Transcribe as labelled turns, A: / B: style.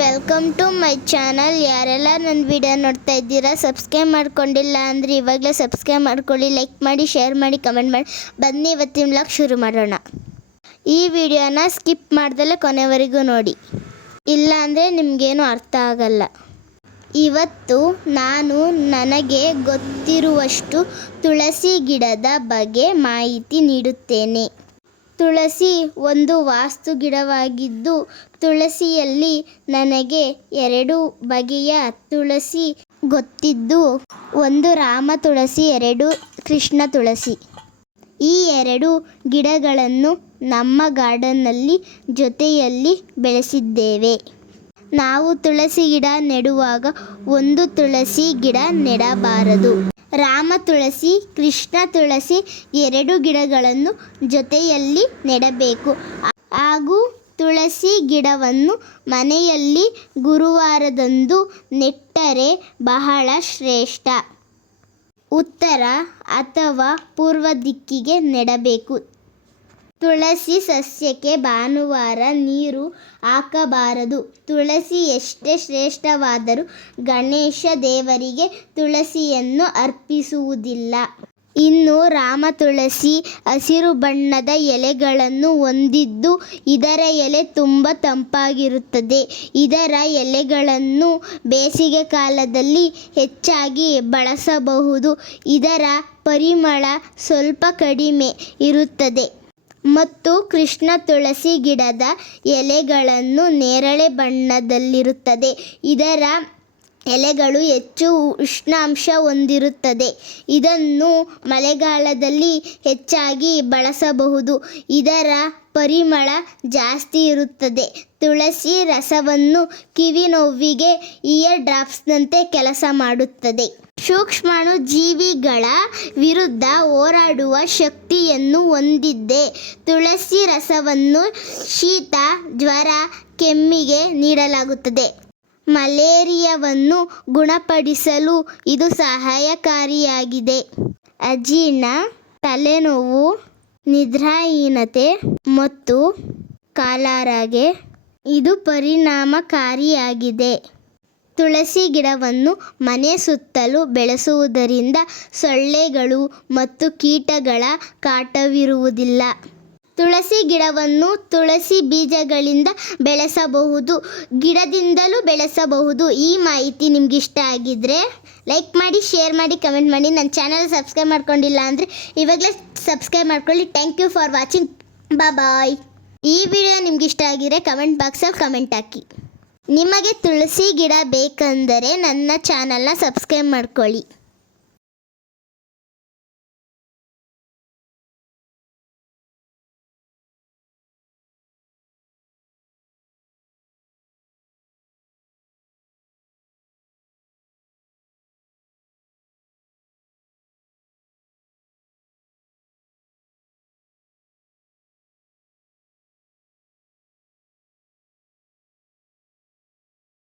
A: Welcome to my channel ಯಾರೆಲ್ಲ ನನ್ನ video ನೋಡ್ತಾ ಇದ್ದೀರಾ ಸಬ್ಸ್ಕ್ರೈಬ್ ಮಾಡ್ಕೊಂಡಿಲ್ಲ ಅಂದರೆ ಇವಾಗಲೇ ಸಬ್ಸ್ಕ್ರೈಬ್ ಮಾಡ್ಕೊಳ್ಳಿ ಲೈಕ್ ಮಾಡಿ ಶೇರ್ ಮಾಡಿ ಕಮೆಂಟ್ ಮಾಡಿ. ಬನ್ನಿ ಇವತ್ತಿನ ವ್ಲಾಗ್ ಶುರು ಮಾಡೋಣ. ಈ ವಿಡಿಯೋನ ಸ್ಕಿಪ್ ಮಾಡ್ದಲೇ ಕೊನೆವರೆಗೂ ನೋಡಿ. ಇಲ್ಲ ಅಂದರೆ ನಿಮಗೇನು ಅರ್ಥ ಆಗಲ್ಲ. ಇವತ್ತು ನಾನು ನನಗೆ ಗೊತ್ತಿರುವಷ್ಟು ತುಳಸಿ ಗಿಡದ ಬಗ್ಗೆ ಮಾಹಿತಿ ನೀಡುತ್ತೇನೆ. ತುಳಸಿ ಒಂದು ವಾಸ್ತು ಗಿಡವಾಗಿದ್ದು, ತುಳಸಿಯಲ್ಲಿ ನನಗೆ ಎರಡು ಬಗೆಯ ತುಳಸಿ ಗೊತ್ತಿದ್ದು, ಒಂದು ರಾಮ ತುಳಸಿ, ಎರಡು ಕೃಷ್ಣ ತುಳಸಿ. ಈ ಎರಡು ಗಿಡಗಳನ್ನು ನಮ್ಮ ಗಾರ್ಡನ್ನಲ್ಲಿ ಜೊತೆಯಲ್ಲಿ ಬೆಳೆಸಿದ್ದೇವೆ. ನಾವು ತುಳಸಿ ಗಿಡ ನೆಡುವಾಗ ಒಂದು ತುಳಸಿ ಗಿಡ ನೆಡಬಾರದು. ರಾಮ ತುಳಸಿ, ಕೃಷ್ಣ ತುಳಸಿ ಎರಡು ಗಿಡಗಳನ್ನು ಜೊತೆಯಲ್ಲಿ ನೆಡಬೇಕು. ಹಾಗೂ ತುಳಸಿ ಗಿಡವನ್ನು ಮನೆಯಲ್ಲಿ ಗುರುವಾರದಂದು ನೆಟ್ಟರೆ ಬಹಳ ಶ್ರೇಷ್ಠ. ಉತ್ತರ ಅಥವಾ ಪೂರ್ವ ದಿಕ್ಕಿಗೆ ನೆಡಬೇಕು. ತುಳಸಿ ಸಸ್ಯಕ್ಕೆ ಭಾನುವಾರ ನೀರು ಹಾಕಬಾರದು. ತುಳಸಿ ಎಷ್ಟೇ ಶ್ರೇಷ್ಠವಾದರೂ ಗಣೇಶ ದೇವರಿಗೆ ತುಳಸಿಯನ್ನು ಅರ್ಪಿಸುವುದಿಲ್ಲ. ಇನ್ನು ರಾಮ ತುಳಸಿ ಹಸಿರು ಬಣ್ಣದ ಎಲೆಗಳನ್ನು ಹೊಂದಿದ್ದು ಇದರ ಎಲೆ ತುಂಬ ತಂಪಾಗಿರುತ್ತದೆ. ಇದರ ಎಲೆಗಳನ್ನು ಬೇಸಿಗೆ ಕಾಲದಲ್ಲಿ ಹೆಚ್ಚಾಗಿ ಬಳಸಬಹುದು. ಇದರ ಪರಿಮಳ ಸ್ವಲ್ಪ ಕಡಿಮೆ ಇರುತ್ತದೆ. ಮತ್ತು ಕೃಷ್ಣ ತುಳಸಿ ಗಿಡದ ಎಲೆಗಳನ್ನು ನೇರಳೆ ಬಣ್ಣದಲ್ಲಿರುತ್ತದೆ. ಇದರ ಎಲೆಗಳು ಹೆಚ್ಚು ಉಷ್ಣಾಂಶ ಹೊಂದಿರುತ್ತದೆ. ಇದನ್ನು ಮಳೆಗಾಲದಲ್ಲಿ ಹೆಚ್ಚಾಗಿ ಬಳಸಬಹುದು. ಇದರ ಪರಿಮಳ ಜಾಸ್ತಿ ಇರುತ್ತದೆ. ತುಳಸಿ ರಸವನ್ನು ಕಿವಿ ನೋವಿಗೆ, ಇಯರ್ ಡ್ರಾಪ್ಸ್ನಂತೆ ಕೆಲಸ ಮಾಡುತ್ತದೆ. ಸೂಕ್ಷ್ಮಾಣು ಜೀವಿಗಳ ವಿರುದ್ಧ ಹೋರಾಡುವ ಶಕ್ತಿಯನ್ನು ಹೊಂದಿದ್ದೆ ತುಳಸಿ ರಸವನ್ನು ಶೀತ, ಜ್ವರ, ಕೆಮ್ಮಿಗೆ ನೀಡಲಾಗುತ್ತದೆ. ಮಲೇರಿಯಾವನ್ನು ಗುಣಪಡಿಸಲು ಇದು ಸಹಾಯಕಾರಿಯಾಗಿದೆ. ಅಜೀರ್ಣ, ತಲೆನೋವು, ನಿದ್ರಾಹೀನತೆ ಮತ್ತು ಕಾಲಾರಾಗೆ ಇದು ಪರಿಣಾಮಕಾರಿಯಾಗಿದೆ. ತುಳಸಿ ಗಿಡವನ್ನು ಮನೆ ಸುತ್ತಲೂ ಬೆಳೆಸುವುದರಿಂದ ಸೊಳ್ಳೆಗಳು ಮತ್ತು ಕೀಟಗಳ ಕಾಟವಿರುವುದಿಲ್ಲ. ತುಳಸಿ ಗಿಡವನ್ನು ತುಳಸಿ ಬೀಜಗಳಿಂದ ಬೆಳೆಸಬಹುದು, ಗಿಡದಿಂದಲೂ ಬೆಳೆಸಬಹುದು. ಈ ಮಾಹಿತಿ ನಿಮ್ಗೆ ಇಷ್ಟ ಆಗಿದ್ರೆ ಲೈಕ್ ಮಾಡಿ, ಶೇರ್ ಮಾಡಿ, ಕಮೆಂಟ್ ಮಾಡಿ. ನನ್ನ ಚಾನಲ್ ಸಬ್ಸ್ಕ್ರೈಬ್ ಮಾಡ್ಕೊಂಡಿಲ್ಲ ಅಂದರೆ ಇವಾಗಲೇ ಸಬ್ಸ್ಕ್ರೈಬ್ ಮಾಡ್ಕೊಳ್ಳಿ. Thank you for watching bye ಈ ವಿಡಿಯೋ ನಿಮ್ಗೆ ಇಷ್ಟ ಆಗಿದ್ರೆ ಕಮೆಂಟ್ ಬಾಕ್ಸಲ್ಲಿ ಕಮೆಂಟ್ ಹಾಕಿ. ನಿಮಗೆ ತುಳಸಿ ಗಿಡ ಬೇಕೆಂದರೆ ನನ್ನ ಚಾನಲ್ನ ಸಬ್ಸ್ಕ್ರೈಬ್ ಮಾಡ್ಕೊಳ್ಳಿ.